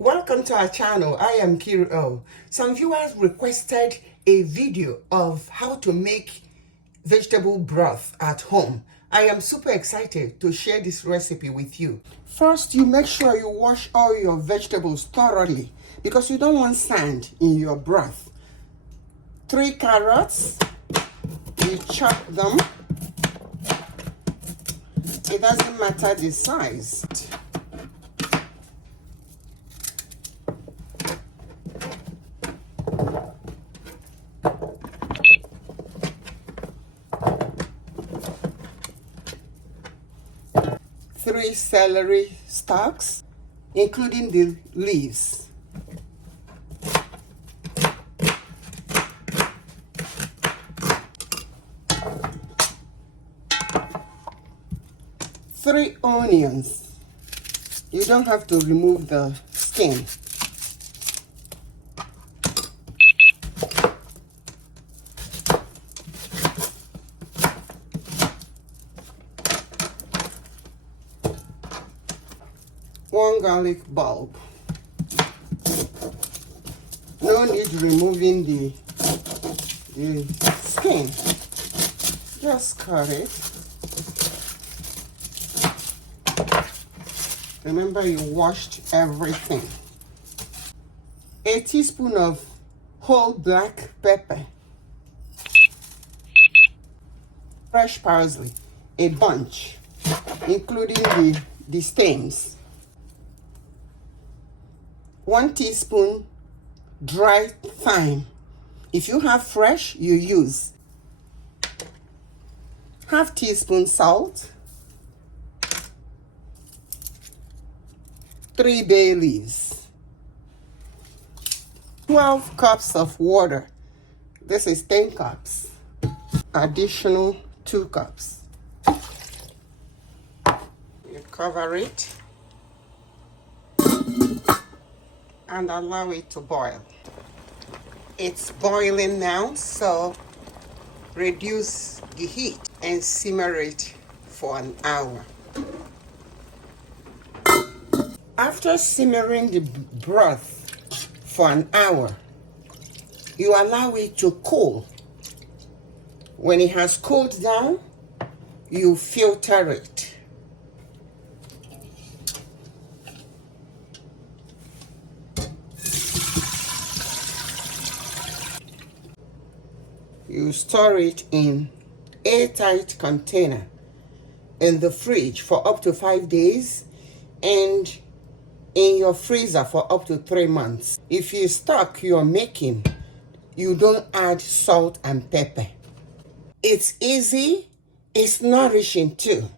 Welcome to our channel. I am Kiro. Some viewers requested a video of how to make vegetable broth at home. I am super excited to share this recipe with you. First, you make sure you wash all your vegetables thoroughly because you don't want sand in your broth. 3 carrots, you chop them. It doesn't matter the size. 3 celery stalks, including the leaves. 3 onions. You don't have to remove the skin. 1 garlic bulb. No need removing the skin. Just cut it. Remember, you washed everything. 1 teaspoon of whole black pepper. Fresh parsley, a bunch, including the stems. 1 teaspoon dry thyme. If you have fresh, you use. ½ teaspoon salt. 3 bay leaves. 12 cups of water. This is 10 cups. Additional 2 cups. You cover it and allow it to boil. It's boiling now, so reduce the heat and simmer it for an hour. After simmering the broth for an hour, you allow it to cool. When it has cooled down, you filter it. You store it in airtight container in the fridge for up to 5 days and in your freezer for up to 3 months. If you stock you're making, you don't add salt and pepper. It's easy, it's nourishing too.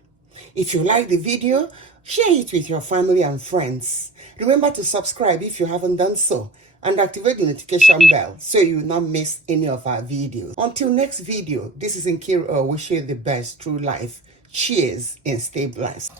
If you like the video, share it with your family and friends. Remember to subscribe if you haven't done so, and activate the notification bell so you will not miss any of our videos. Until next video, this is Nkiro wishing you the best through life. Cheers and stay blessed.